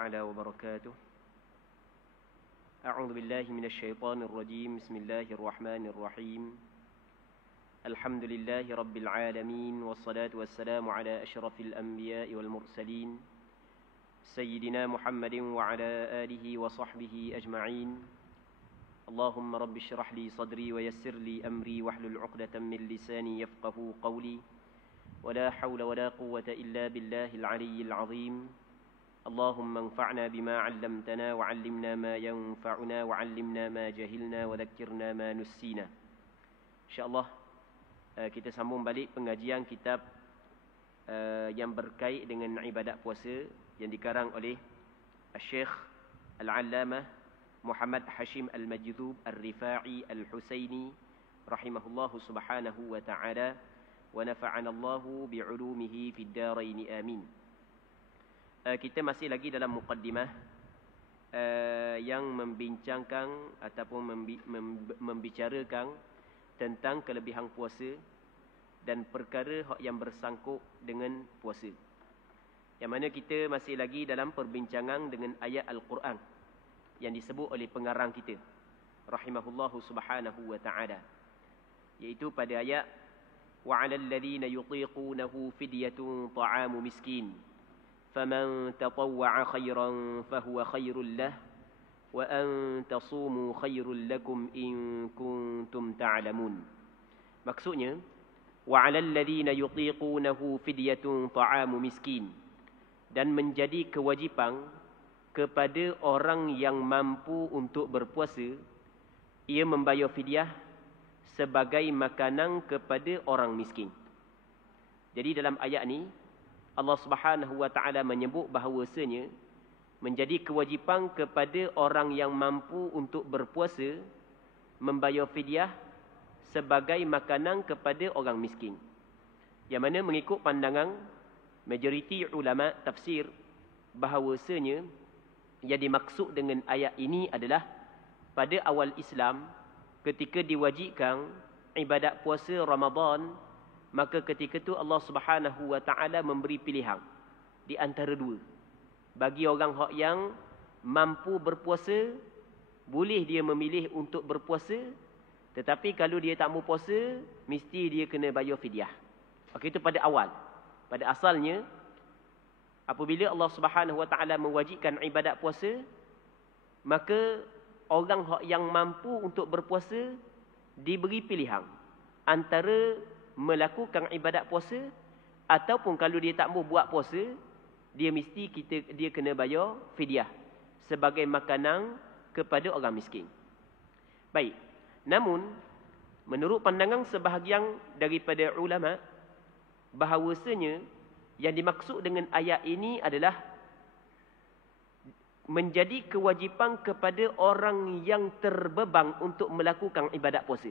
تعالى وبركاته. أعوذ بالله من الشيطان الرجيم. بسم الله الرحمن الرحيم. الحمد لله رب العالمين، والصلاة والسلام على أشرف الأنبياء والمرسلين سيدنا محمد وعلى آله وصحبه أجمعين. اللهم رب اشرح لي صدري ويسر لي أمري واحلل عقدة من لساني يفقه قولي، ولا حول ولا قوة إلا بالله العلي العظيم. اللهم انفعنا بما علمتنا وعلمنا ما ينفعنا وعلمنا ما جهلنا وذكرنا ما نسينا. InsyaAllah kita sambung balik pengajian kitab yang berkait dengan ibadat puasa yang dikarang oleh Syekh Al-Allamah Muhammad Hashim Al-Majdhub Al-Rifa'i Al-Husaini rahimahullahu subhanahu wa ta'ala wa nafa'ana Allahu bi'ulumihi fid darain amin. Kita masih lagi dalam muqaddimah yang membincangkan ataupun membicarakan tentang kelebihan puasa dan perkara yang bersangkut dengan puasa. Yang mana kita masih lagi dalam perbincangan dengan ayat Al-Quran yang disebut oleh pengarang kita rahimahullahu subhanahu wa ta'ala, iaitu pada ayat wa 'alal ladzina yutiqunahu fidyatun ta'amu miskin faman tatawwa'a khairan fahuwa khairul lah wa an tasumu khairul lakum in kuntum ta'lamun. Maksudnya wa 'alal ladzina yutiqunahu fidyatun ta'amu miskin, dan menjadi kewajipan kepada orang yang mampu untuk berpuasa ia membayar fidyah sebagai makanan kepada orang miskin. Jadi dalam ayat ni Allah Subhanahu wa ta'ala menyebut bahawasanya menjadi kewajipan kepada orang yang mampu untuk berpuasa membayar fidyah sebagai makanan kepada orang miskin. Yang mana mengikut pandangan majoriti ulama tafsir bahawasanya yang dimaksud dengan ayat ini adalah pada awal Islam ketika diwajibkan ibadat puasa Ramadan, maka ketika itu Allah Subhanahu wa ta'ala memberi pilihan di antara dua. Bagi orang yang mampu berpuasa, boleh dia memilih untuk berpuasa, tetapi kalau dia tak mau puasa, mesti dia kena bayar fidyah. Okey, itu pada awal. Pada asalnya, apabila Allah Subhanahu wa ta'ala mewajibkan ibadat puasa, maka orang yang mampu untuk berpuasa diberi pilihan antara melakukan ibadat puasa ataupun kalau dia tak mau buat puasa, dia kena bayar fidyah sebagai makanan kepada orang miskin. Baik. Namun menurut pandangan sebahagian daripada ulama bahawasanya yang dimaksud dengan ayat ini adalah menjadi kewajipan kepada orang yang terbebang untuk melakukan ibadat puasa.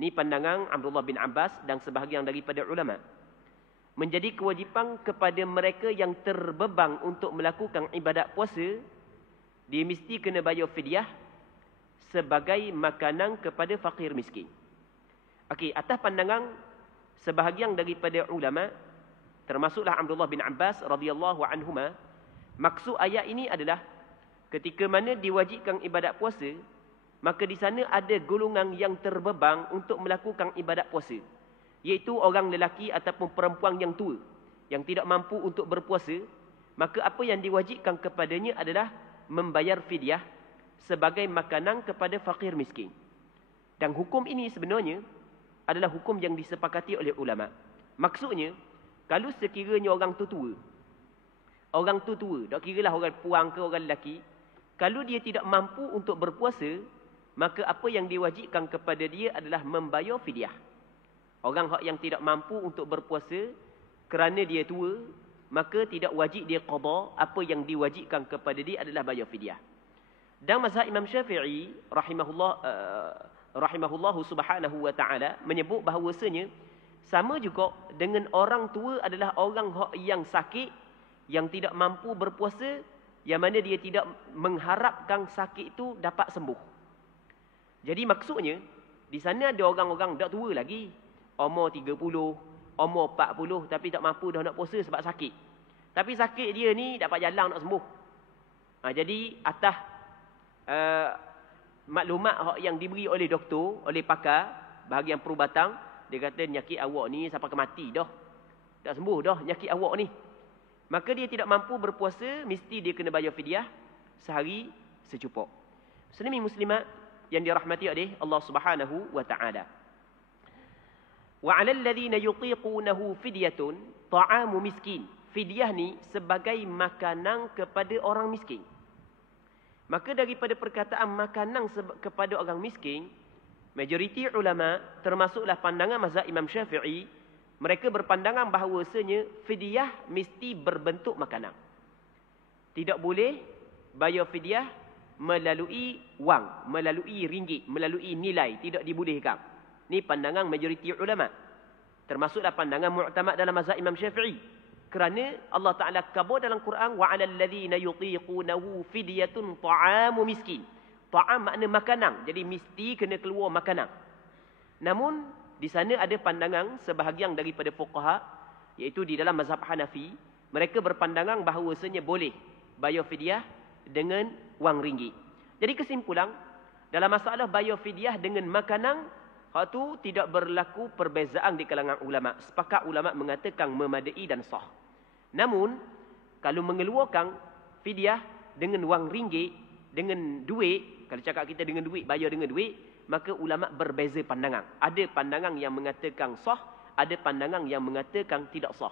Ini pandangan Abdullah bin Abbas dan sebahagian daripada ulama. Menjadi kewajipan kepada mereka yang terbebang untuk melakukan ibadat puasa, dia mesti kena bayar fidyah sebagai makanan kepada fakir miskin. Okey, atas pandangan sebahagian daripada ulama, termasuklah Abdullah bin Abbas radhiyallahu anhuma, maksud ayat ini adalah ketika mana diwajibkan ibadat puasa, maka di sana ada golongan yang terbebang untuk melakukan ibadat puasa, iaitu orang lelaki ataupun perempuan yang tua yang tidak mampu untuk berpuasa, maka apa yang diwajibkan kepadanya adalah membayar fidyah sebagai makanan kepada fakir miskin. Dan hukum ini sebenarnya adalah hukum yang disepakati oleh ulama. Maksudnya, kalau sekiranya orang tu tua, tak kiralah orang puang ke orang lelaki, kalau dia tidak mampu untuk berpuasa, maka apa yang diwajibkan kepada dia adalah membayar fidyah. Orang yang tidak mampu untuk berpuasa kerana dia tua, maka tidak wajib dia qada, apa yang diwajibkan kepada dia adalah bayar fidyah. Dan mazhab Imam Syafi'i rahimahullahu subhanahu wa ta'ala menyebut bahawasanya sama juga dengan orang tua adalah orang yang sakit, yang tidak mampu berpuasa, yang mana dia tidak mengharapkan sakit itu dapat sembuh. Jadi maksudnya di sana ada orang-orang dah tua lagi, umur 30, umur 40, tapi tak mampu dah nak puasa sebab sakit. Tapi sakit dia ni dapat jalan nak sembuh. Jadi atas maklumat yang diberi oleh doktor, oleh pakar bahagian perubatan, dia kata nyakit awak ni sampai ke mati dah. Tak sembuh dah nyakit awak ni. Maka dia tidak mampu berpuasa, mesti dia kena bayar fidyah sehari secukup. Muslimin muslimat yang dirahmati oleh Allah Subhanahu wa taala. Wa 'alal ladzina yutiqunahu fidyatun ta'amu miskin. Fidyah ni sebagai makanan kepada orang miskin. Maka daripada perkataan makanan kepada orang miskin, majoriti ulama termasuklah pandangan mazhab Imam Syafi'i, mereka berpandangan bahawasanya fidyah mesti berbentuk makanan. Tidak boleh bayar fidyah melalui wang, melalui ringgit, melalui nilai, tidak dibolehkan. Ini pandangan majoriti ulama. Termasuklah pandangan mu'tamad dalam mazhab Imam Syafi'i. Kerana Allah Ta'ala kabur dalam Quran, wa 'alal ladzina yutiqunahu fidyatun ta'amu miskin. Ta'am makna makanan, jadi mesti kena keluar makanan. Namun di sana ada pandangan sebahagian daripada fuqaha, iaitu di dalam mazhab Hanafi, mereka berpandangan bahawasanya boleh bayar fidyah dengan wang ringgit. Jadi kesimpulan, dalam masalah bayar fidyah dengan makanan, hak tu tidak berlaku perbezaan di kalangan ulama. Sepakat ulama mengatakan memadai dan sah. Namun kalau mengeluarkan fidyah dengan wang ringgit, dengan duit, kalau cakap kita dengan duit, bayar dengan duit, maka ulama berbeza pandangan. Ada pandangan yang mengatakan sah, ada pandangan yang mengatakan tidak sah.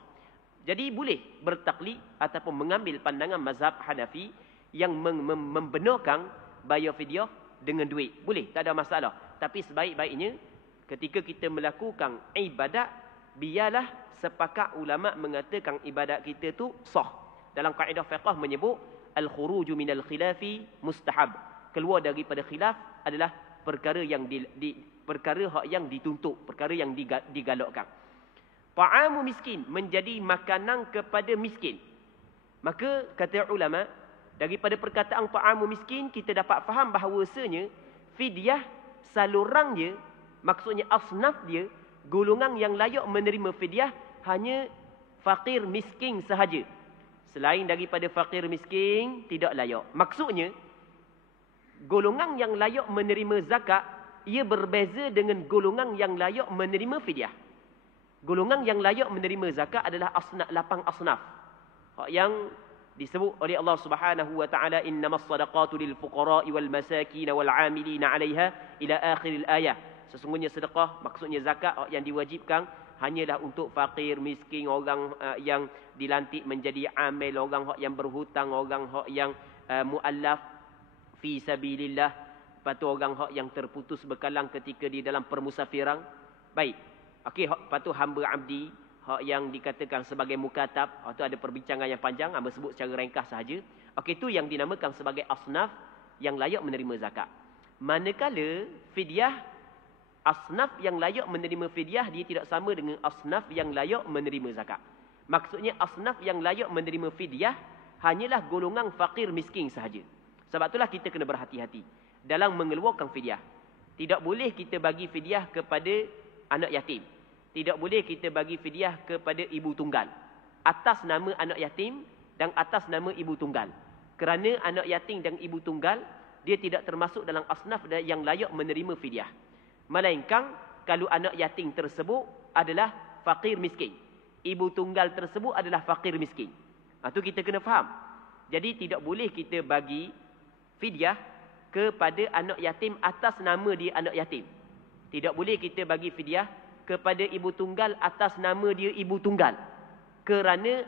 Jadi boleh bertaklid ataupun mengambil pandangan mazhab Hanafi yang membenarkan bayar fidyah dengan duit. Boleh, tak ada masalah. Tapi sebaik-baiknya ketika kita melakukan ibadat, biarlah sepakat ulama mengatakan ibadat kita tu sah. Dalam kaedah fiqh menyebut al-khuruju minal khilafi mustahab. Keluar daripada khilaf adalah perkara yang perkara hak yang dituntut, perkara yang digalakkan. Ta'amu miskin, menjadi makanan kepada miskin. Maka kata ulama, daripada perkataan ta'amu miskin kita dapat faham bahawasanya fidyah saluran dia, maksudnya asnaf dia, golongan yang layak menerima fidyah hanya fakir miskin sahaja. Selain daripada fakir miskin tidak layak. Maksudnya golongan yang layak menerima zakat, ia berbeza dengan golongan yang layak menerima fidyah. Golongan yang layak menerima zakat adalah asnaf, 8 asnaf. Yang disebut oleh Allah Subhanahu wa taala, innamas sadaqatu lil fuqara'i wal masakin wal 'amilina 'alaiha ila akhiril ayah. Sesungguhnya sedekah, maksudnya zakat yang diwajibkan hanyalah untuk fakir, miskin, orang yang dilantik menjadi amil, orang yang berhutang, orang yang muallaf fi sabilillah, lepas tu orang hak yang terputus bekalang ketika di dalam permusafiran. Baik. Okey, lepas tu hamba abdi, hak yang dikatakan sebagai mukatab, itu ada perbincangan yang panjang, hamba sebut secara ringkas sahaja. Okey, itu yang dinamakan sebagai asnaf yang layak menerima zakat. Manakala fidyah, asnaf yang layak menerima fidyah dia tidak sama dengan asnaf yang layak menerima zakat. Maksudnya asnaf yang layak menerima fidyah hanyalah golongan fakir miskin sahaja. Sebab itulah kita kena berhati-hati dalam mengeluarkan fidyah. Tidak boleh kita bagi fidyah kepada anak yatim. Tidak boleh kita bagi fidyah kepada ibu tunggal atas nama anak yatim dan atas nama ibu tunggal. Kerana anak yatim dan ibu tunggal dia tidak termasuk dalam asnaf yang layak menerima fidyah. Melainkan kalau anak yatim tersebut adalah fakir miskin, ibu tunggal tersebut adalah fakir miskin. Itu kita kena faham. Jadi tidak boleh kita bagi fidyah kepada anak yatim atas nama dia anak yatim. Tidak boleh kita bagi fidyah kepada ibu tunggal atas nama dia ibu tunggal. Kerana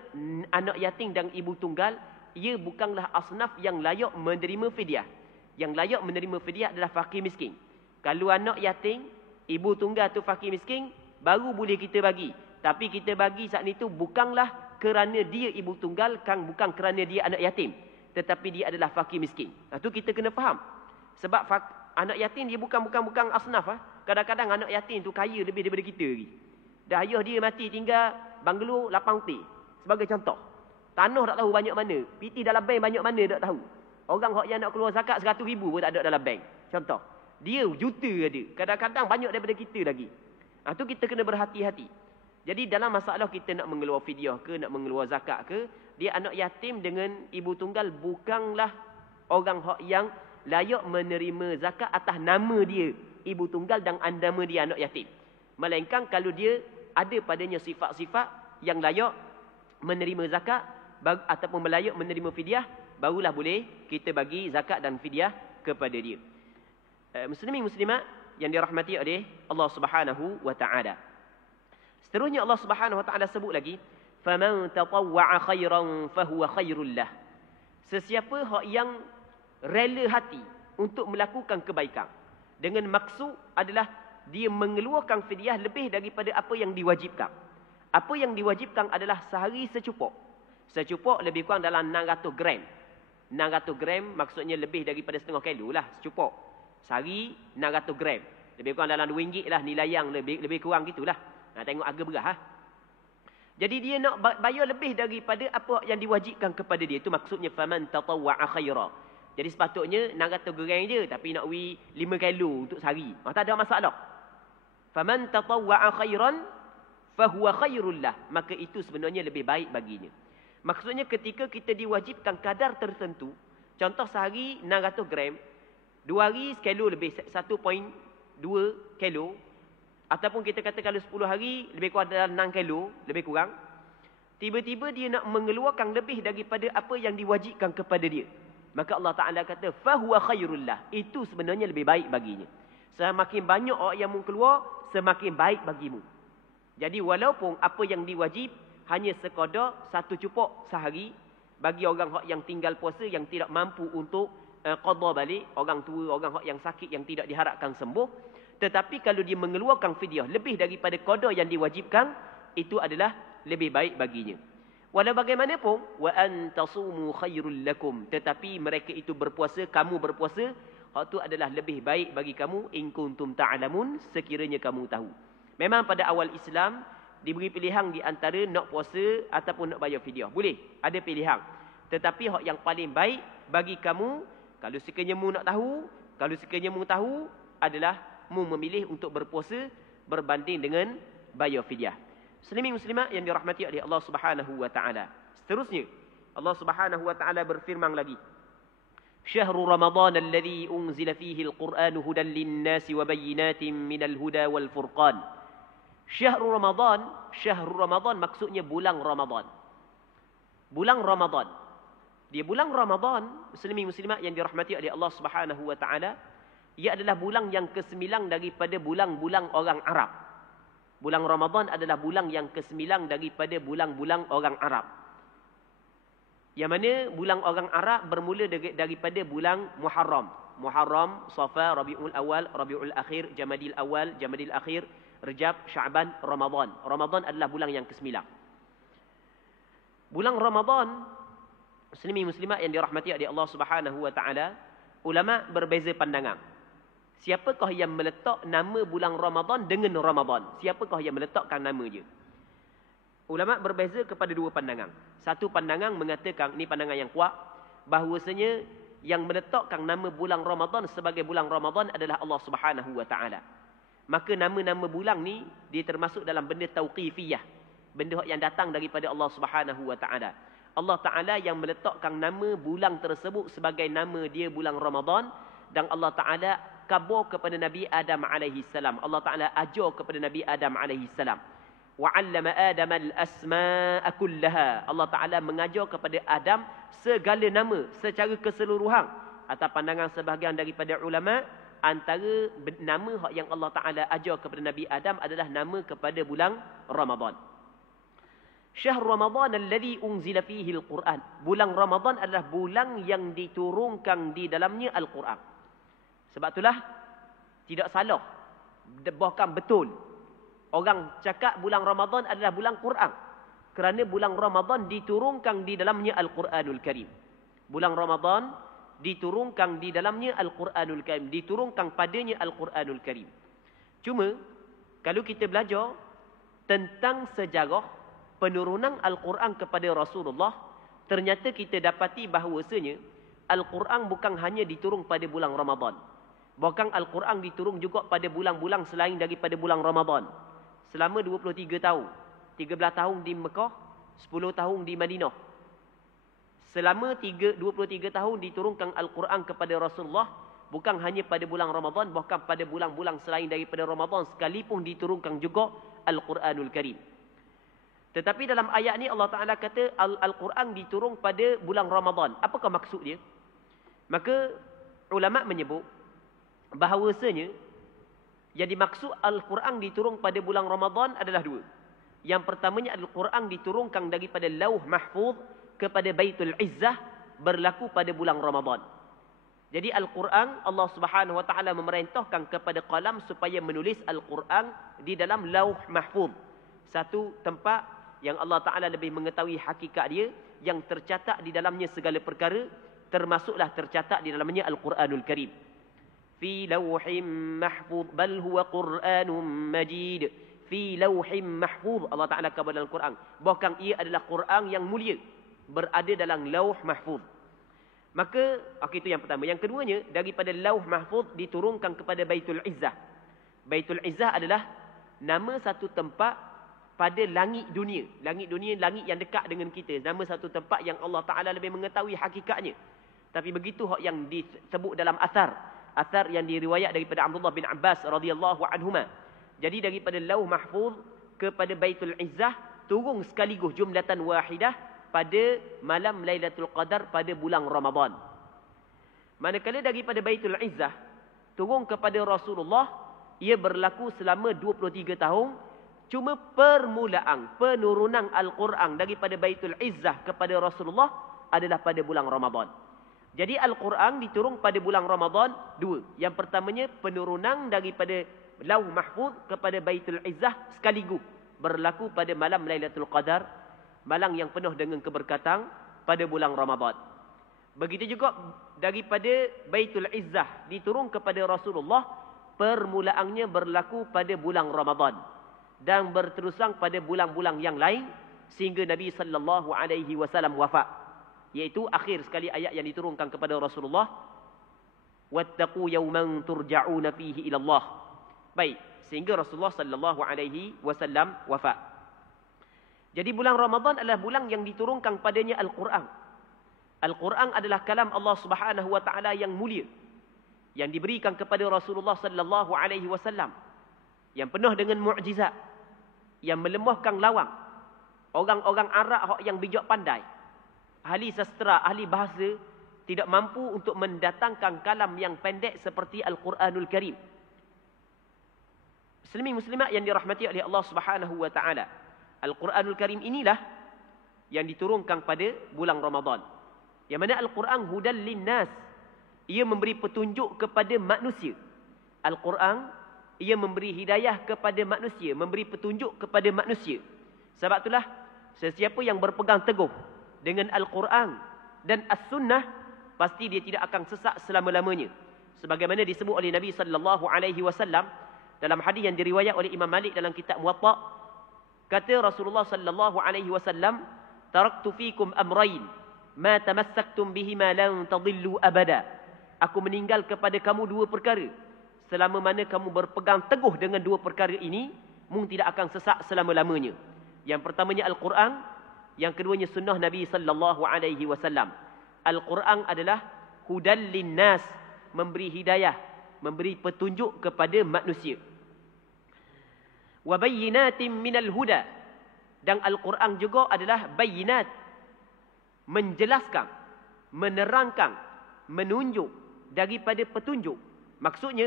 anak yatim dan ibu tunggal, ia bukanlah asnaf yang layak menerima fidyah. Yang layak menerima fidyah adalah fakir miskin. Kalau anak yatim, ibu tunggal tu fakir miskin, baru boleh kita bagi. Tapi kita bagi saat itu bukanlah kerana dia ibu tunggal, bukan kerana dia anak yatim, tetapi dia adalah fakir miskin. Itu kita kena faham. Sebab anak yatim dia bukan asnaf. Kadang-kadang anak yatim tu kaya lebih daripada kita lagi. Dah ayah dia mati tinggal banglo 8 hotel. Sebagai contoh. Tanah tak tahu banyak mana. PT dalam bank banyak mana tak tahu. Orang yang nak keluar zakat 100,000 pun tak ada dalam bank. Contoh. Dia juta ada. Kadang-kadang banyak daripada kita lagi. Itu kita kena berhati-hati. Jadi dalam masalah kita nak mengeluar fidyah ke, nak mengeluar zakat ke, dia anak yatim dengan ibu tunggal bukanlah orang hak yang layak menerima zakat atas nama dia ibu tunggal dan nama dia anak yatim. Melainkan kalau dia ada padanya sifat-sifat yang layak menerima zakat ataupun layak menerima fidyah, barulah boleh kita bagi zakat dan fidyah kepada dia. Muslimin muslimat yang dirahmati oleh Allah Subhanahu wa taala. Seterusnya Allah Subhanahu wa taala sebut lagi, faman tatawwa'a khairan fahuwa khairul lah. Sesiapa hak yang rela hati untuk melakukan kebaikan dengan maksud adalah dia mengeluarkan fidyah lebih daripada apa yang diwajibkan. Apa yang diwajibkan adalah sehari secupuk. Secupuk lebih kurang dalam 600 gram. 600 gram maksudnya lebih daripada setengah kilo lah secupuk. Sehari 600 gram. Lebih kurang dalam RM2 lah nilai yang lebih kurang gitulah. Nak tengok harga beras ha. Jadi dia nak bayar lebih daripada apa yang diwajibkan kepada dia. Itu maksudnya faman tatawwa'a khaira. Jadi sepatutnya 600 gram je tapi nak 5 kilo untuk sehari. Tak ada masalah. Faman tatawwa'a khairan fahuwa khairul lah. Maka itu sebenarnya lebih baik baginya. Maksudnya ketika kita diwajibkan kadar tertentu, contoh sehari 600 gram, 2 hari sekilo lebih 1.2 kilo, ataupun kita kata kalau 10 hari lebih kurang dalam 6 kilo, lebih kurang. Tiba-tiba dia nak mengeluarkan lebih daripada apa yang diwajibkan kepada dia. Maka Allah Ta'ala kata, fahuwa khairul lah. Itu sebenarnya lebih baik baginya. Semakin banyak orang yang mau keluar, semakin baik bagimu. Jadi walaupun apa yang diwajib hanya sekadar 1 cupuk sehari, bagi orang yang tinggal puasa yang tidak mampu untuk qada balik, orang tua, orang yang sakit yang tidak diharapkan sembuh. Tetapi kalau dia mengeluarkan fidyah lebih daripada qada yang diwajibkan, itu adalah lebih baik baginya. Walau bagaimanapun, wa antasumu khairul lakum. Tetapi mereka itu berpuasa, kamu berpuasa, hak itu adalah lebih baik bagi kamu in kuntum ta'lamun, sekiranya kamu tahu. Memang pada awal Islam diberi pilihan di antara nak puasa ataupun nak bayar fidyah. Boleh, ada pilihan. Tetapi hak yang paling baik bagi kamu, kalau sekiranya mu nak tahu, kalau sekiranya mu tahu adalah mu memilih untuk berpuasa berbanding dengan bayar fidyah. Muslimin muslimat yang dirahmati oleh Allah Subhanahu wa taala. Seterusnya Allah Subhanahu wa taala berfirman lagi, Syahrul Ramadan alladhi unzila fihi al-Qur'an hudan lin-nasi wa bayyinatin minal huda wal furqan. Syahrul Ramadan maksudnya bulan Ramadan. Bulan Ramadan. Dia bulan Ramadan, muslimin muslimat yang dirahmati oleh Allah Subhanahu wa taala, ia adalah bulan yang ke-9 daripada bulan-bulan orang Arab. Bulan Ramadan adalah bulan yang ke-9 daripada bulan-bulan orang Arab. Yang mana bulan orang Arab bermula daripada bulan Muharram. Muharram, Safar, Rabiul Awal, Rabiul Akhir, Jamadil Awal, Jamadil Akhir, Rejab, Sya'ban, Ramadan. Ramadan adalah bulan yang ke-9. Bulan Ramadan, muslimin muslimat yang dirahmati oleh Allah Subhanahu wa taala, ulama berbeza pandangan. Siapakah yang meletak nama bulan Ramadan dengan Ramadan? Siapakah yang meletakkan nama dia? Ulama berbeza kepada dua pandangan. Satu pandangan mengatakan, ini pandangan yang kuat, bahawasanya yang meletakkan nama bulan Ramadan sebagai bulan Ramadan adalah Allah Subhanahu wa taala. Maka nama-nama bulan ni dia termasuk dalam benda tauqifiyah, benda yang datang daripada Allah Subhanahu wa taala. Allah Taala yang meletakkan nama bulan tersebut sebagai nama dia bulan Ramadan, dan Allah Taala khabar kepada Nabi Adam alaihi salam. Allah Taala ajar kepada Nabi Adam alaihi salam. Wa 'allama Adam al-asma'a kullaha. Allah Taala mengajar kepada Adam segala nama secara keseluruhan. Atas pandangan sebahagian daripada ulama, antara nama yang Allah Taala ajar kepada Nabi Adam adalah nama kepada bulan Ramadan. Syahr Ramadan alladhi unzila fihi al-Quran. Bulan Ramadan adalah bulan yang diturunkan di dalamnya Al-Quran. Sebab itulah tidak salah, bahkan betul orang cakap bulan Ramadan adalah bulan Quran, kerana bulan Ramadan diturunkan di dalamnya Al-Quranul Karim. Bulan Ramadan diturunkan di dalamnya Al-Quranul Karim, diturunkan padanya Al-Quranul Karim. Cuma kalau kita belajar tentang sejarah penurunan Al-Quran kepada Rasulullah, ternyata kita dapati bahawasanya Al-Quran bukan hanya diturun pada bulan Ramadan. Bahkan Al-Quran diturun juga pada bulan-bulan selain daripada bulan Ramadan. Selama 23 tahun. 13 tahun di Mekah, 10 tahun di Madinah. selama 23 tahun diturunkan Al-Quran kepada Rasulullah, bukan hanya pada bulan Ramadan, bahkan pada bulan-bulan selain daripada Ramadan sekalipun diturunkan juga Al-Quranul Karim. Tetapi dalam ayat ni Allah Ta'ala kata Al-Quran diturun pada bulan Ramadan. Apakah maksud dia? Maka ulama' menyebut bahawasanya yang dimaksud Al-Quran diturun pada bulan Ramadan adalah dua. Yang pertamanya Al-Quran diturunkan daripada Lauh Mahfuz kepada Baitul Izzah, berlaku pada bulan Ramadan. Jadi Al-Quran, Allah Subhanahu Wa Ta'ala memerintahkan kepada qalam supaya menulis Al-Quran di dalam Lauh Mahfuz, satu tempat yang Allah Ta'ala lebih mengetahui hakikat dia, yang tercatat di dalamnya segala perkara, termasuklah tercatat di dalamnya Al-Quranul Karim. Fi lawhim mahfuz bal huwa Qur'anun majid. Fi lawhim mahfuz, Allah Ta'ala kata dalam Al-Quran, bahkan ia adalah Quran yang mulia, berada dalam Lauh Mahfuz. Maka itu yang pertama. Yang keduanya, daripada Lauh Mahfuz diturunkan kepada Baitul Izzah. Baitul Izzah adalah nama satu tempat pada langit dunia. Langit dunia, langit yang dekat dengan kita. Nama satu tempat yang Allah Ta'ala lebih mengetahui hakikatnya. Tapi begitu yang disebut dalam asar yang diriwayat daripada Abdullah bin Abbas radhiyallahu anhuma. Jadi daripada Lauh Mahfuz kepada Baitul Izzah turun sekaligus jumlatan wahidah pada malam Lailatul Qadar pada bulan Ramadan. Manakala daripada Baitul Izzah turun kepada Rasulullah, ia berlaku selama 23 tahun. Cuma permulaan penurunan Al-Quran daripada Baitul Izzah kepada Rasulullah adalah pada bulan Ramadan. Jadi Al-Quran diturun pada bulan Ramadan dua. Yang pertamanya penurunan daripada Lauh Mahfuz kepada Baitul Izzah sekaligus berlaku pada malam Lailatul Qadar, malam yang penuh dengan keberkatan pada bulan Ramadan. Begitu juga daripada Baitul Izzah diturun kepada Rasulullah, permulaannya berlaku pada bulan Ramadan dan berterusan pada bulan-bulan yang lain sehingga Nabi sallallahu alaihi wasallam wafat, iaitu akhir sekali ayat yang diturunkan kepada Rasulullah, wattaqu yawman turja'una fihi ila Allah. Baik, sehingga Rasulullah sallallahu alaihi wasallam wafat. Jadi bulan Ramadan adalah bulan yang diturunkan padanya Al-Quran. Al-Quran adalah kalam Allah Subhanahu Wa Ta'ala yang mulia, yang diberikan kepada Rasulullah sallallahu alaihi wasallam, yang penuh dengan mukjizat, yang melemahkan lawan orang-orang Arab yang bijak pandai, ahli sastra, ahli bahasa, tidak mampu untuk mendatangkan kalam yang pendek seperti Al-Quranul Karim. Muslimin muslimat yang dirahmati oleh Allah Subhanahu Wa Ta'ala, Al-Quranul Karim inilah yang diturunkan pada bulan Ramadan. Yang mana Al-Quran hudal linnas, ia memberi petunjuk kepada manusia. Al-Quran, ia memberi hidayah kepada manusia, memberi petunjuk kepada manusia. Sebab itulah, sesiapa yang berpegang teguh dengan Al-Quran dan As-Sunnah, pasti dia tidak akan sesat selama-lamanya. Sebagaimana disebut oleh Nabi sallallahu alaihi wasallam dalam hadis yang diriwayat oleh Imam Malik dalam kitab Muwatta, kata Rasulullah sallallahu alaihi wasallam, taraktu fikum amrayn ma tamassaktum bihima lan tadillu abada. Aku meninggal kepada kamu dua perkara, selama mana kamu berpegang teguh dengan dua perkara ini, mung tidak akan sesat selama-lamanya. Yang pertamanya Al-Quran, yang keduanya sunnah Nabi sallallahu alaihi wasallam. Al-Quran adalah hudal linnas, memberi hidayah, memberi petunjuk kepada manusia. Wa bayyinatin minal huda, dan Al-Quran juga adalah bayyinat, menjelaskan, menerangkan, menunjuk daripada petunjuk. Maksudnya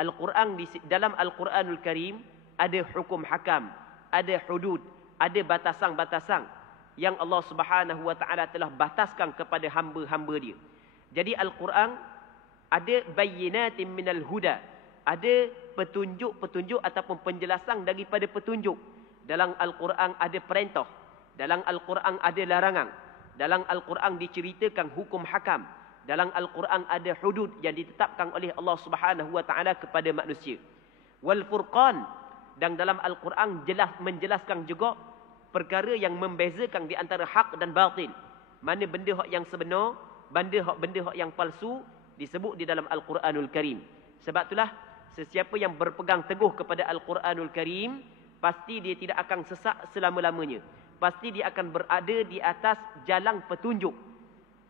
Al-Quran, dalam Al-Quranul Karim ada hukum hakam, ada hudud, ada batasan-batasan yang Allah Subhanahu Wa Ta'ala telah bataskan kepada hamba-hamba dia. Jadi Al-Quran ada bayyinatin minal huda, ada petunjuk-petunjuk ataupun penjelasan daripada petunjuk. Dalam Al-Quran ada perintah, dalam Al-Quran ada larangan, dalam Al-Quran diceritakan hukum hakam, dalam Al-Quran ada hudud yang ditetapkan oleh Allah Subhanahu Wa Ta'ala kepada manusia. Wal Furqan, dan dalam Al-Quran menjelaskan juga perkara yang membezakan di antara hak dan batil. Mana benda hak yang sebenar, benda hak yang palsu, disebut di dalam Al-Quranul Karim. Sebab itulah sesiapa yang berpegang teguh kepada Al-Quranul Karim, pasti dia tidak akan sesat selama-lamanya. Pasti dia akan berada di atas jalan petunjuk,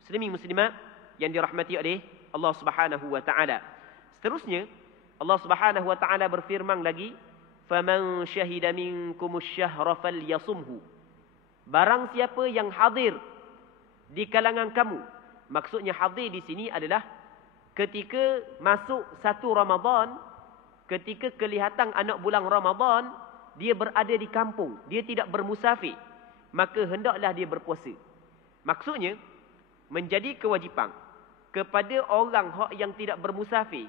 Muslimin muslimat yang dirahmati oleh Allah Subhanahu wa taala. Seterusnya Allah Subhanahu wa taala berfirman lagi, "Faman syahida minkumus syahra falyasumhu." Barang siapa yang hadir di kalangan kamu. Maksudnya hadir di sini adalah ketika masuk satu Ramadan, ketika kelihatan anak bulan Ramadan, dia berada di kampung, dia tidak bermusafir, maka hendaklah dia berpuasa. Maksudnya, menjadi kewajipan kepada orang yang tidak bermusafir,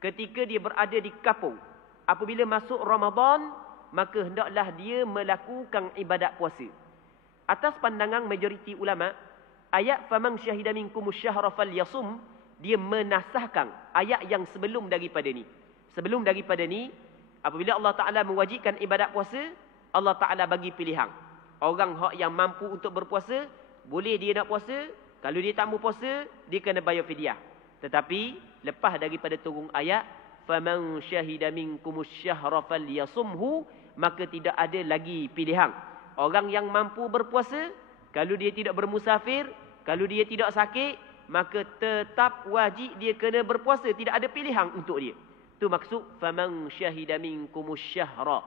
ketika dia berada di kampung, apabila masuk Ramadan, maka hendaklah dia melakukan ibadat puasa. Atas pandangan majoriti ulama, ayat faman syahida minkumus syahra falyasum, dia menasahkan ayat yang sebelum daripada ni. Sebelum daripada ni, apabila Allah Ta'ala mewajibkan ibadat puasa, Allah Ta'ala bagi pilihan. Orang yang mampu untuk berpuasa, boleh dia nak puasa. Kalau dia tak mau puasa, dia kena bayar fidyah. Tetapi, lepas daripada turun ayat, فَمَنْ شَهِدَ مِنْكُمُ الشَّهْرَ فَلْيَصُمْهُ, maka tidak ada lagi pilihan. Orang yang mampu berpuasa, kalau dia tidak bermusafir, kalau dia tidak sakit, maka tetap wajib dia kena berpuasa. Tidak ada pilihan untuk dia. Itu maksud faman syahida minkumus syahra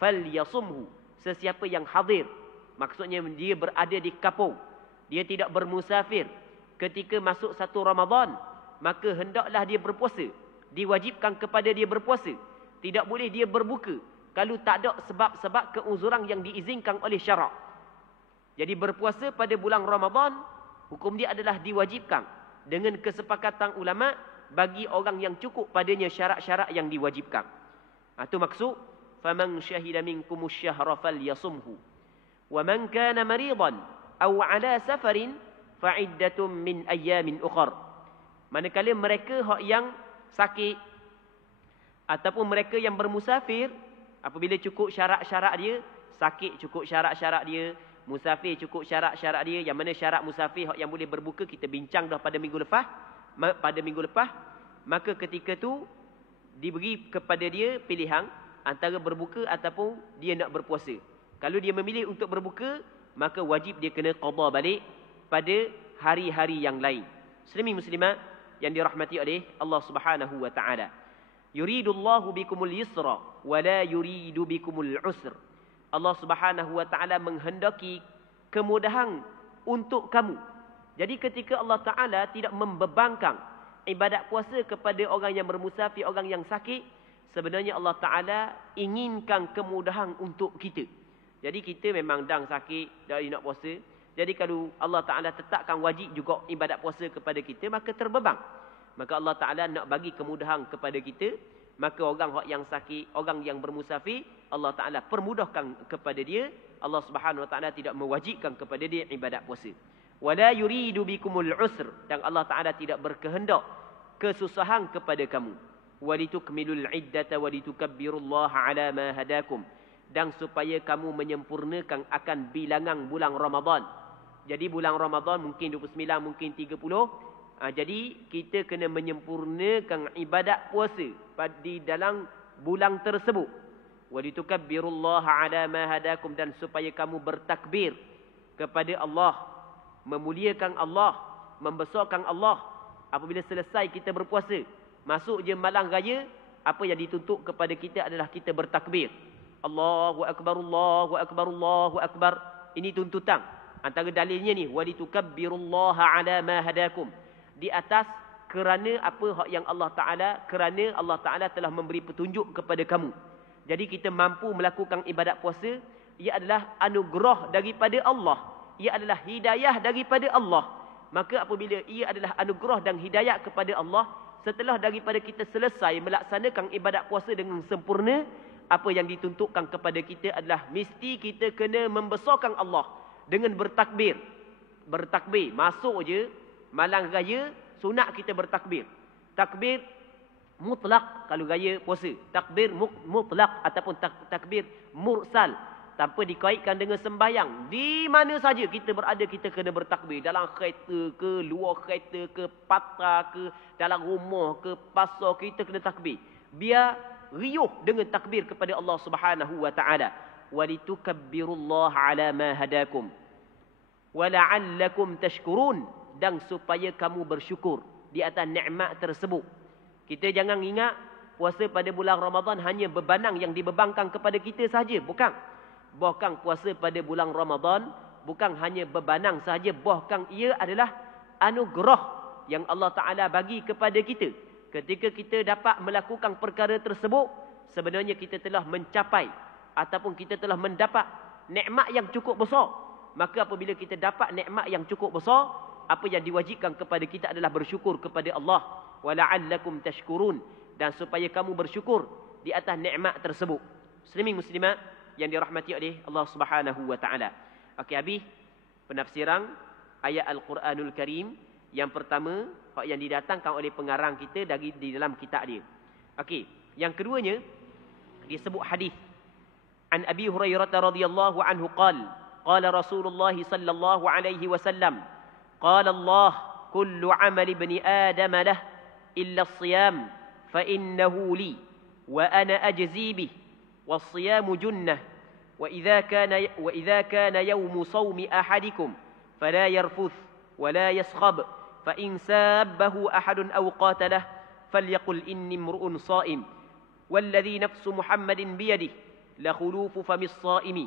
falyasumhu. Sesiapa yang hadir, maksudnya dia berada di kampung, dia tidak bermusafir, ketika masuk satu Ramadan, maka hendaklah dia berpuasa. Diwajibkan kepada dia berpuasa. Tidak boleh dia berbuka kalau tak ada sebab-sebab keuzuran yang diizinkan oleh syarak. Jadi berpuasa pada bulan Ramadan, hukum dia adalah diwajibkan dengan kesepakatan ulama bagi orang yang cukup padanya syarat-syarat yang diwajibkan. Itu maksud faman syahida minkumus syahra falyasumhu. Wa man kana maridan aw ala safarin fa iddatun min ayyamin ukhra. Manakala mereka yang sakit ataupun mereka yang bermusafir, apabila cukup syarat-syarat dia, sakit cukup syarat-syarat dia, musafir cukup syarat-syarat dia, yang mana syarat musafir yang boleh berbuka kita bincang dah pada minggu lepas. Maka ketika tu diberi kepada dia pilihan antara berbuka ataupun dia nak berpuasa. Kalau dia memilih untuk berbuka, maka wajib dia kena qada balik pada hari-hari yang lain. Muslimin muslimat yang dirahmati oleh Allah Subhanahu wa taala. Yuridullahu bikumul yusra wa la yuridu bikumul usr. Allah Subhanahu wa taala menghendaki kemudahan untuk kamu. Jadi ketika Allah Ta'ala tidak membebankan ibadat puasa kepada orang yang bermusafir, orang yang sakit, sebenarnya Allah Ta'ala inginkan kemudahan untuk kita. Jadi kita memang dah sakit, dah nak puasa. Jadi kalau Allah Ta'ala tetapkan wajib juga ibadat puasa kepada kita, maka terbeban. Maka Allah Ta'ala nak bagi kemudahan kepada kita, maka orang yang sakit, orang yang bermusafir, Allah Ta'ala permudahkan kepada dia. Allah Subhanahu Wa Ta'ala tidak mewajibkan kepada dia ibadat puasa. Wala yuridu bikumul usr, dan Allah Ta'ala tidak berkehendak kesusahan kepada kamu. Walitukmilul iddata walitukabbirullaha ala ma hadakum, dan supaya kamu menyempurnakan akan bilangan bulan Ramadan. Jadi bulan Ramadan mungkin 29, mungkin 30. Jadi kita kena menyempurnakan ibadat puasa di dalam bulan tersebut. Walitukabbirullaha ala ma hadakum, dan supaya kamu bertakbir kepada Allah, memuliakan Allah, membesarkan Allah. Apabila selesai kita berpuasa, masuk je malam raya, apa yang dituntut kepada kita adalah kita bertakbir. Allahu akbar, Allahu akbar, Allahu akbar. Ini tuntutan. Antara dalilnya ni, walitukabbirullaha ala ma hadakum. Di atas kerana apa yang Allah Ta'ala, kerana Allah Ta'ala telah memberi petunjuk kepada kamu. Jadi kita mampu melakukan ibadat puasa, ia adalah anugerah daripada Allah. Ia adalah hidayah daripada Allah. Maka apabila ia adalah anugerah dan hidayah kepada Allah, setelah daripada kita selesai melaksanakan ibadat puasa dengan sempurna, apa yang dituntutkan kepada kita adalah mesti kita kena membesarkan Allah dengan bertakbir. Bertakbir, masuk je malam raya, sunat kita bertakbir. Takbir mutlak kalau raya puasa. Takbir mutlak ataupun takbir mursal, tanpa dikaitkan dengan sembahyang. Di mana saja kita berada, kita kena bertakbir. Dalam kereta ke, luar kereta ke, patah ke, dalam rumah ke, pasar, kita kena takbir. Biar riuh dengan takbir kepada Allah Subhanahu wa taala. Walitukabbirullaha ala ma hadakum wa la'allakum tashkurun, dan supaya kamu bersyukur di atas nikmat tersebut. Kita jangan ingat puasa pada bulan Ramadan hanya bebanang yang dibebankan kepada kita sahaja. Bukan. Bahkan puasa pada bulan Ramadan bukan hanya bebanang sahaja. Bahkan ia adalah anugerah yang Allah Ta'ala bagi kepada kita. Ketika kita dapat melakukan perkara tersebut, sebenarnya kita telah mencapai ataupun kita telah mendapat nikmat yang cukup besar. Maka apabila kita dapat nikmat yang cukup besar, apa yang diwajibkan kepada kita adalah bersyukur kepada Allah. Wala'allakum tashkurun. Dan supaya kamu bersyukur di atas nikmat tersebut. Muslimin muslimat yang dirahmati oleh Allah Subhanahu wa taala. Okey, habis penafsiran ayat Al-Quranul Karim yang pertama yang didatangkan oleh pengarang kita di dalam kitab dia. Okey, yang keduanya disebut hadis. An Abi Hurairah radhiyallahu anhu qala Rasulullah sallallahu alaihi wasallam qala Allah kullu amali ibni Adam lah illa as-siyam fa innahu li wa ana ajzi bih was-siyam junnah wa idza kana yawm sawmi ahadikum fala yarfuth wa la yaskhab fa in sabbahu ahadun aw qatalah falyaqul inni imru'un sha'im والذي نفس محمد بيده لخلوف فم الصائم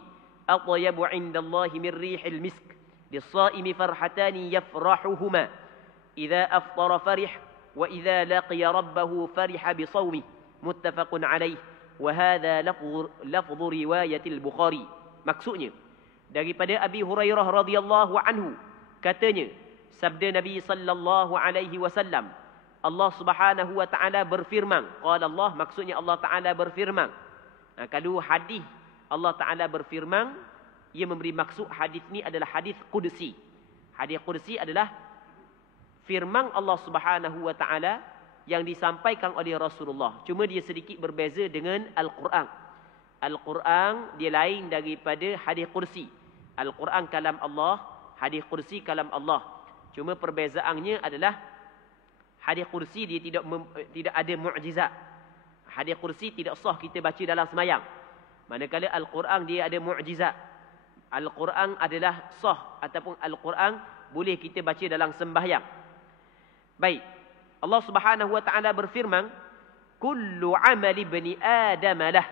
أطيب عند الله من ريح المسك للصائم فرحتان يفرحهما إذا أفطر فرح وإذا لقي ربه فرح بصومه متفق عليه وهذا لفظ رواية البخاري. Maksudnya daripada Abi Hurairah radhiyallahu anhu, katanya sabda Nabi sallallahu alaihi wasallam, Allah Subhanahu wa taala berfirman. Qala Allah, maksudnya Allah Taala berfirman. Kalau hadis Allah Taala berfirman, ia memberi maksud hadis ni adalah hadis qudsi. Hadis qudsi adalah firman Allah Subhanahu wa taala yang disampaikan oleh Rasulullah. Cuma dia sedikit berbeza dengan Al-Quran. Al-Quran dia lain daripada hadis qudsi. Al-Quran kalam Allah, hadis qudsi kalam Allah. Cuma perbezaannya adalah hadis kursi dia tidak ada mukjizat. Hadis kursi tidak sah kita baca dalam semayang. Manakala Al-Quran dia ada mukjizat. Al-Quran adalah sah ataupun Al-Quran boleh kita baca dalam sembahyang. Baik. Allah Subhanahu wa taala berfirman, kullu amali ibni Adam lah.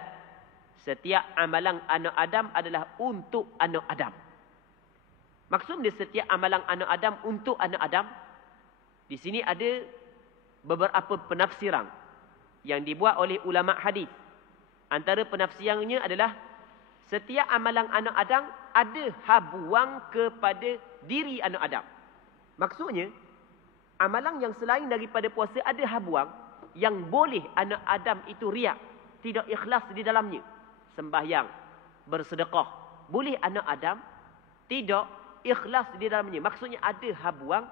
Setiap amalan anak Adam adalah untuk anak Adam. Maksudnya setiap amalan anak Adam untuk anak Adam. Di sini ada beberapa penafsiran yang dibuat oleh ulama hadis. Antara penafsirannya adalah setiap amalan anak Adam ada habuang kepada diri anak Adam. Maksudnya amalan yang selain daripada puasa ada habuang yang boleh anak Adam itu riak, tidak ikhlas di dalamnya. Sembahyang, bersedekah, boleh anak Adam tidak ikhlas di dalamnya. Maksudnya ada habuang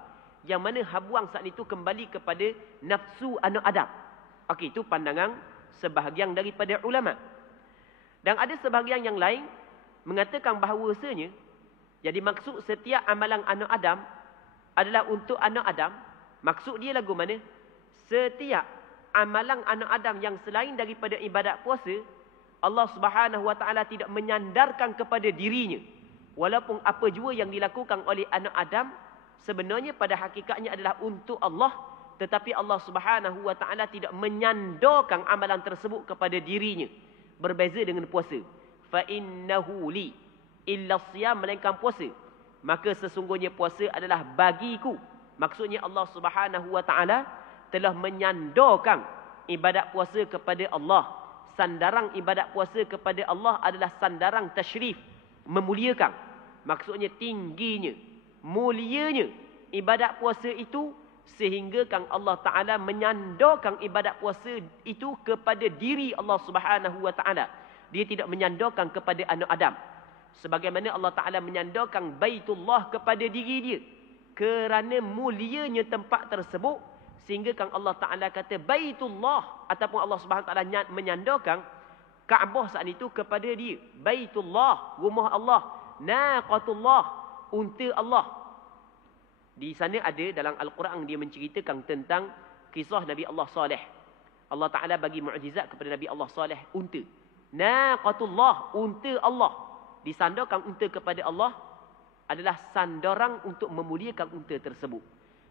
yang mana habuang saat itu kembali kepada nafsu anak Adam. Okey, itu pandangan sebahagian daripada ulama. Dan ada sebahagian yang lain mengatakan bahawasanya, jadi maksud setiap amalan anak Adam adalah untuk anak Adam. Maksud dia lagu mana? Setiap amalan anak Adam yang selain daripada ibadat puasa, Allah Subhanahu wa taala tidak menyandarkan kepada dirinya. Walaupun apa jua yang dilakukan oleh anak Adam sebenarnya pada hakikatnya adalah untuk Allah, tetapi Allah Subhanahu wa taala tidak menyandarkan amalan tersebut kepada dirinya. Berbeza dengan puasa. Fa innahu li illa siyam, melainkan puasa. Maka sesungguhnya puasa adalah bagiku. Maksudnya Allah Subhanahu wa taala telah menyandarkan ibadat puasa kepada Allah. Sandaran ibadat puasa kepada Allah adalah sandaran tasyrif, memuliakan. Maksudnya tingginya, mulianya ibadat puasa itu, sehingga kan Allah Ta'ala menyandarkan ibadat puasa itu kepada diri Allah Subhanahu wa Ta'ala. Dia tidak menyandarkan kepada anak Adam. Sebagaimana Allah Ta'ala menyandarkan Baitullah kepada diri dia. Kerana mulianya tempat tersebut, sehingga kan Allah Ta'ala kata Baitullah, ataupun Allah Subhanahu wa Ta'ala menyandarkan Kaabah saat itu kepada dia. Baitullah, rumah Allah. Naqatullah, unta Allah. Di sana ada dalam Al-Quran dia menceritakan tentang kisah Nabi Allah Saleh. Allah Ta'ala bagi mukjizat kepada Nabi Allah Saleh, unta. Naqatullah, unta Allah. Disandarkan unta kepada Allah adalah sandaran untuk memuliakan unta tersebut.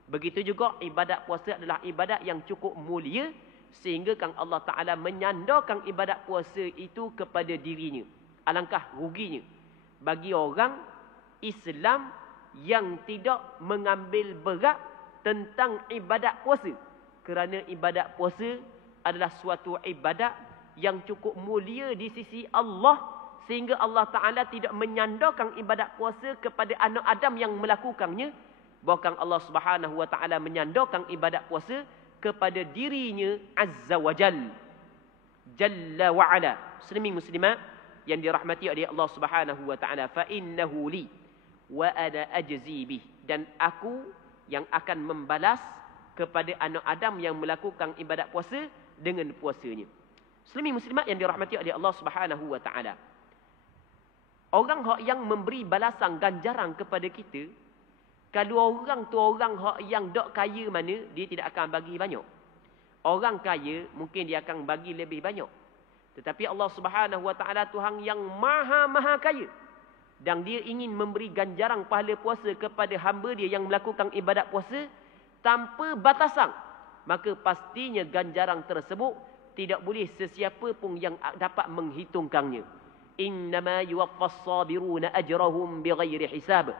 Begitu juga ibadat puasa adalah ibadat yang cukup mulia, sehingga kan Allah Ta'ala menyandarkan ibadat puasa itu kepada dirinya. Alangkah ruginya bagi orang Islam yang tidak mengambil berat tentang ibadat puasa. Kerana ibadat puasa adalah suatu ibadat yang cukup mulia di sisi Allah, sehingga Allah Ta'ala tidak menyandarkan ibadat puasa kepada anak Adam yang melakukannya. Bahkan Allah Subhanahu wa Ta'ala menyandarkan ibadat puasa kepada dirinya Azza wa Jalla wa Ala. Muslimin muslimat yang dirahmati oleh Allah Subhanahu wa Ta'ala, fa innahu li wa ana ajzi bih, dan aku yang akan membalas kepada anak Adam yang melakukan ibadat puasa dengan puasanya. Muslimin muslimat yang dirahmati oleh Allah Subhanahu wa Ta'ala, orang yang memberi balasan ganjaran kepada kita, kalau orang tu orang yang dok kaya mana, dia tidak akan bagi banyak. Orang kaya mungkin dia akan bagi lebih banyak. Tetapi Allah Subhanahu wa Ta'ala Tuhan yang maha kaya, dan dia ingin memberi ganjaran pahala puasa kepada hamba dia yang melakukan ibadat puasa tanpa batasan. Maka pastinya ganjaran tersebut tidak boleh sesiapa pun yang dapat menghitungkannya. Innama yuwaffas sabiruna ajrahum bighairi hisab.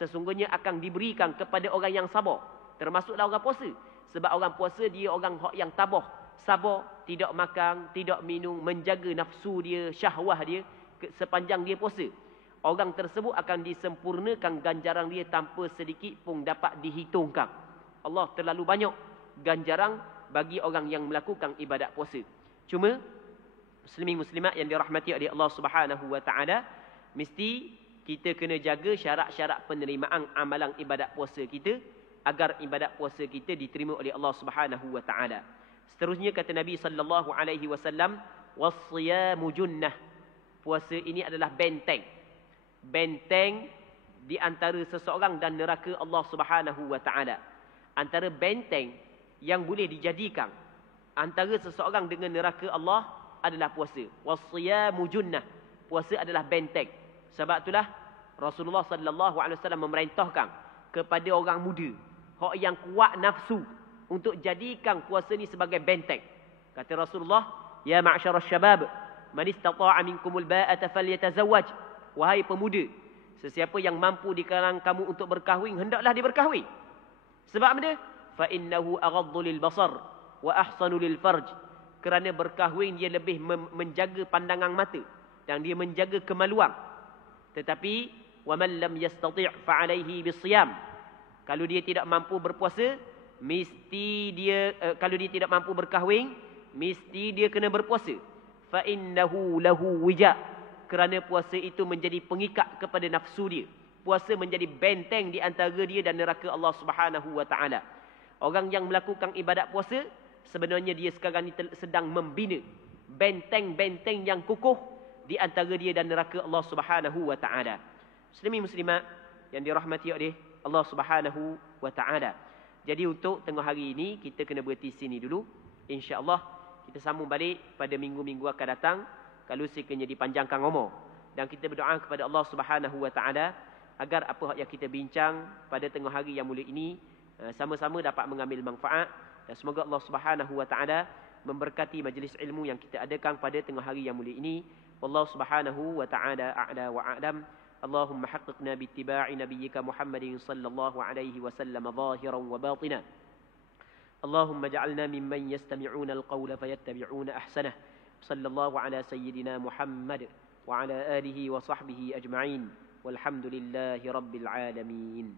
Sesungguhnya akan diberikan kepada orang yang sabar, termasuklah orang puasa. Sebab orang puasa dia orang yang tabah, sabar, tidak makan, tidak minum, menjaga nafsu dia, syahwah dia sepanjang dia puasa. Orang tersebut akan disempurnakan ganjaran dia tanpa sedikit pun dapat dihitungkan. Allah terlalu banyak ganjaran bagi orang yang melakukan ibadat puasa. Cuma muslimin muslimat yang dirahmati oleh Allah Subhanahu wa Ta'ala, mesti kita kena jaga syarat-syarat penerimaan amalan ibadat puasa kita, agar ibadat puasa kita diterima oleh Allah Subhanahu wa Ta'ala. Seterusnya kata Nabi sallallahu alaihi wasallam, was-siyamu junnah. Puasa ini adalah benteng. Benteng di antara seseorang dan neraka Allah Subhanahu wa Ta'ala. Antara benteng yang boleh dijadikan antara seseorang dengan neraka Allah adalah puasa. Was-siyamu junnah. Puasa adalah benteng. Sebab itulah Rasulullah sallallahu alaihi wasallam memerintahkan kepada orang muda, hak yang kuat nafsu, untuk jadikan puasa ni sebagai benteng. Kata Rasulullah, ya ma'syarasy syabab, man istata'a minkumul ba'ata falyatazawwaj. Wahai pemuda, sesiapa yang mampu di kalangan kamu untuk berkahwin, hendaklah dia berkahwin. Sebab apa dia? Fa innahu aghaddu lil basar wa ahsanu lil farj. Kerana berkahwin dia lebih menjaga pandangan mata, dan dia menjaga kemaluan. Tetapi waman lam yastati' fa alaihi bisiyam. Kalau dia tidak mampu berpuasa, mesti dia kalau dia tidak mampu berkahwin, mesti dia kena berpuasa. Fa innahu lahu wija. Kerana puasa itu menjadi pengikat kepada nafsu dia. Puasa menjadi benteng di antara dia dan neraka Allah Subhanahu wa Ta'ala. Orang yang melakukan ibadat puasa, sebenarnya dia sekarang ni sedang membina benteng-benteng yang kukuh di antara dia dan neraka Allah Subhanahu wa Ta'ala. Muslimin muslimat yang dirahmati oleh Allah Subhanahu wa Ta'ala. Jadi untuk tengah hari ini kita kena berhenti sini dulu. InsyaAllah kita sambung balik pada minggu-minggu akan datang, kalau sekiranya dipanjangkan umur. Dan kita berdoa kepada Allah Subhanahu wa Ta'ala agar apa yang kita bincang pada tengah hari yang mulia ini sama-sama dapat mengambil manfaat. Dan semoga Allah Subhanahu wa Ta'ala memberkati majlis ilmu yang kita adakan pada tengah hari yang mulia ini. Wallahu subhanahu wa ta'ala a'la wa a'lam. Allahumma haqqiqna bittiba'i nabiyyika Muhammadin sallallahu alaihi wasallam zahiran wa batina. Allahumma ja'alna mimman yastami'una al-qawla fayattabi'una ahsanah. Sallallahu ala sayyidina Muhammad wa ala alihi wa sahbihi ajma'in. Walhamdulillahi rabbil alamin.